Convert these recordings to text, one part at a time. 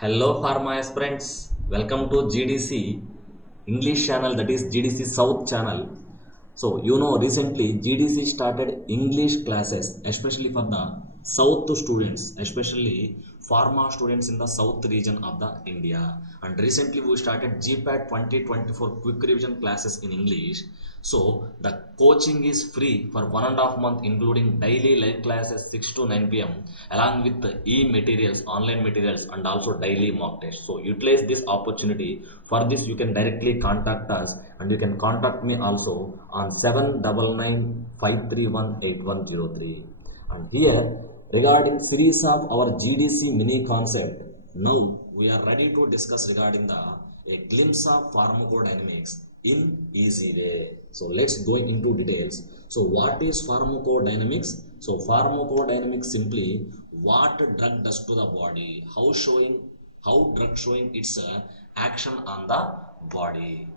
Hello Pharma aspirants, welcome to GDC English channel, that is GDC South channel. So recently GDC started English classes especially for the South students, especially Pharma students in the South region of the India. And recently we started GPAT 2024 quick revision classes in English. So the coaching is free for 1.5 months, including daily live classes 6 to 9 p.m. along with the e-materials, online materials, and also daily mock tests. So utilize this opportunity. For this, you can directly contact us, and you can contact me also on 7995318103. And here, regarding series of our GDC mini concept, now we are ready to discuss regarding a glimpse of pharmacodynamics in easy way. So let's go into details. So what is pharmacodynamics? So pharmacodynamics simply what drug does to the body, how drug showing its action on the body.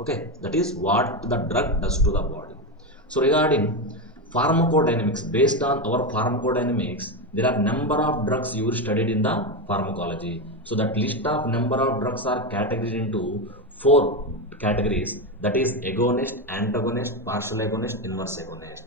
Okay, that is what the drug does to the body. So regarding pharmacodynamics, based on our pharmacodynamics, there are number of drugs you studied in the pharmacology. So that list of number of drugs are categorized into 4 categories, that is agonist, antagonist, partial agonist, inverse agonist.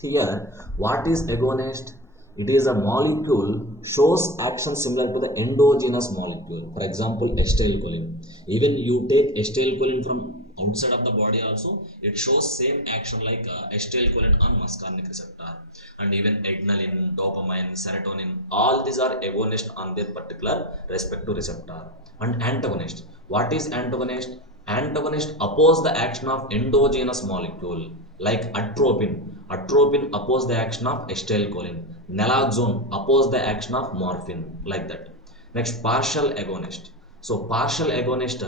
Here, what is agonist? It is a molecule shows action similar to the endogenous molecule. For example, 𝘿𝙂𝙎𝘾𝙄𝑖𝑛. Even you take 𝘿𝙂𝙎𝘾𝙄𝑖𝑛 from outside of the body also, it shows same action like 𝘿𝙂𝙎𝑖𝑛 on muscarinic receptor. And even adrenaline, dopamine, serotonin, all these are agonist on their particular respective receptor. And antagonist. What is antagonist? Antagonist oppose the action of endogenous molecule like atropine. Atropine oppose the action of 𝘿𝙂𝙎𝑖𝑛. Naloxone oppose the action of morphine, like that. Next, partial agonist. So partial agonist,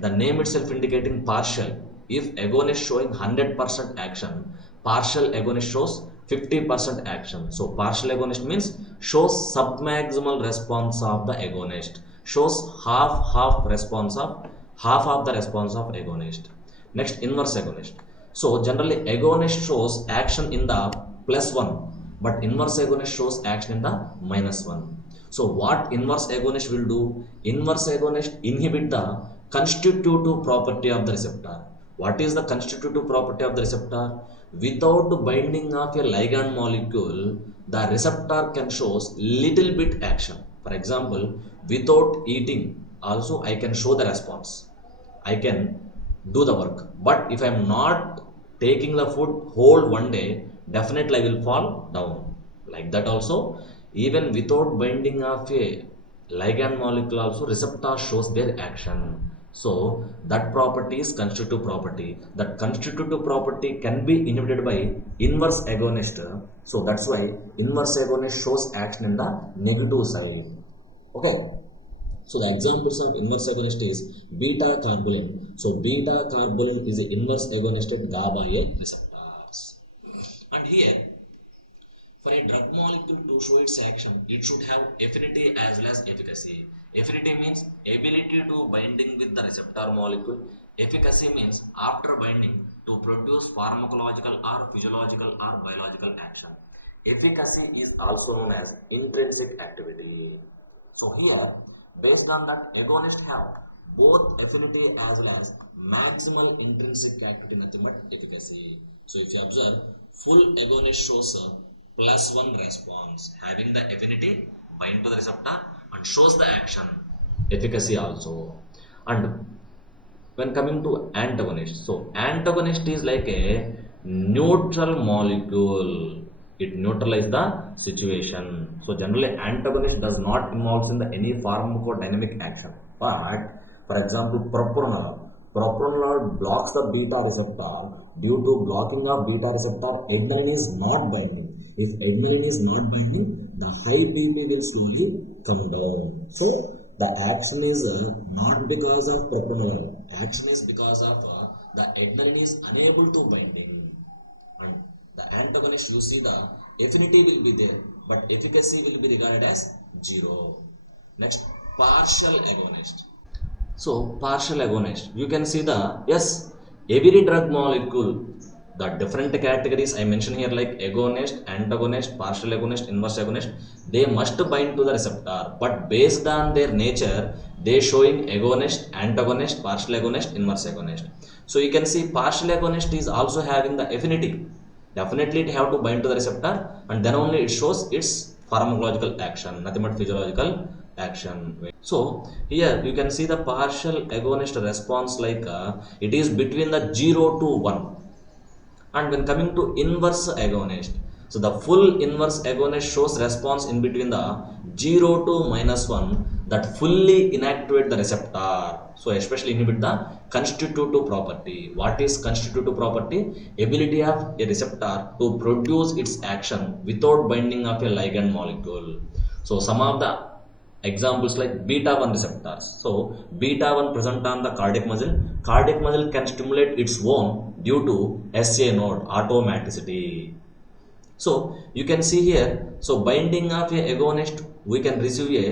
the name itself indicating partial. If agonist showing 100% action, partial agonist shows 50% action. So partial agonist means shows submaximal response of the agonist, shows half of the response of agonist. Next, inverse agonist. So generally agonist shows action in the +1, but inverse agonist shows action in the -1. So what inverse agonist will do? Inverse agonist inhibit the constitutive property of the receptor. What is the constitutive property of the receptor? Without binding of a ligand molecule, the receptor can shows little bit action. For example, without eating also I can show the response, I can do the work. But if I am not taking the food whole one day, definitely I will fall down. Like that also, even without binding of a ligand molecule also, receptor shows their action. So that property is constitutive property. That constitutive property can be inhibited by inverse agonist. So that's why inverse agonist shows action in the negative side. Okay. So the examples of inverse agonist is beta-carbolin. So beta-carbolin is the inverse agonist at GABA-A receptors. And here, for a drug molecule to show its action, it should have affinity as well as efficacy. Affinity means ability to binding with the receptor molecule. Efficacy means after binding to produce pharmacological or physiological or biological action. Efficacy is also known as intrinsic activity. So here, based on that, agonists have both affinity as well as maximal intrinsic activity, nothing but efficacy. So if you observe, full agonist shows a +1 response, having the affinity, bind to the receptor and shows the action, efficacy also. And when coming to antagonist, so antagonist is like a neutral molecule. It neutralizes the situation. So generally antagonist does not involve in any pharmacodynamic action. But for example, propranolol blocks the beta receptor. Due to blocking of beta receptor, adrenaline is not binding. If adrenaline is not binding, the high BP will slowly come down. So the action is not because of propranolol. Action is because of the adrenaline is unable to binding. And the antagonist, you see the affinity will be there, but efficacy will be regarded as 0. Next, partial agonist. So partial agonist, you can see the, yes, every drug molecule The different categories I mentioned here, like agonist, antagonist, partial agonist, inverse agonist, they must bind to the receptor, but based on their nature, they showing agonist, antagonist, partial agonist, inverse agonist. So you can see partial agonist is also having the affinity. Definitely it have to bind to the receptor, and then only it shows its pharmacological action, nothing but physiological action. So here you can see the partial agonist response, like it is between the 0 to 1. And when coming to inverse agonist, so the full inverse agonist shows response in between the 0 to -1, that fully inactivate the receptor. So especially inhibit the constitutive property. What is constitutive property? Ability of a receptor to produce its action without binding of a ligand molecule. So some of the examples like beta 1 receptors. So beta 1 present on the cardiac muscle. Cardiac muscle can stimulate its own due to SA node automaticity. So you can see here, so binding of a agonist, we can receive a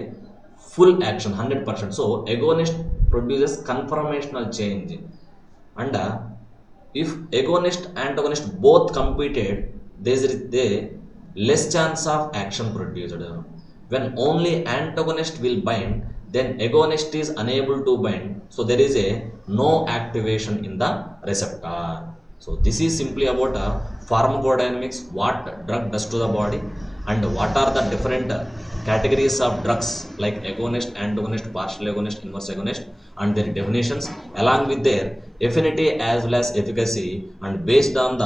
full action 100%. So agonist produces conformational change, and if agonist antagonist both competed, there is a less chance of action produced. When only antagonist will bind, then agonist is unable to bind, so there is a no activation in the receptor. So this is simply about pharmacodynamics, what drug does to the body, and what are the different categories of drugs like agonist, antagonist, partial agonist, inverse agonist, and their definitions, along with their affinity as well as efficacy, and based on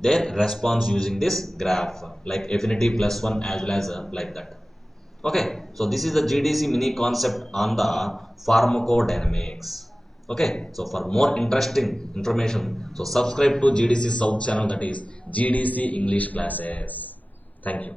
their response using this graph, like affinity +1 as well as like that. Okay, so this is the GDC mini concept on the pharmacodynamics. Okay, so for more interesting information, so subscribe to GDC South channel, that is GDC English classes. Thank you.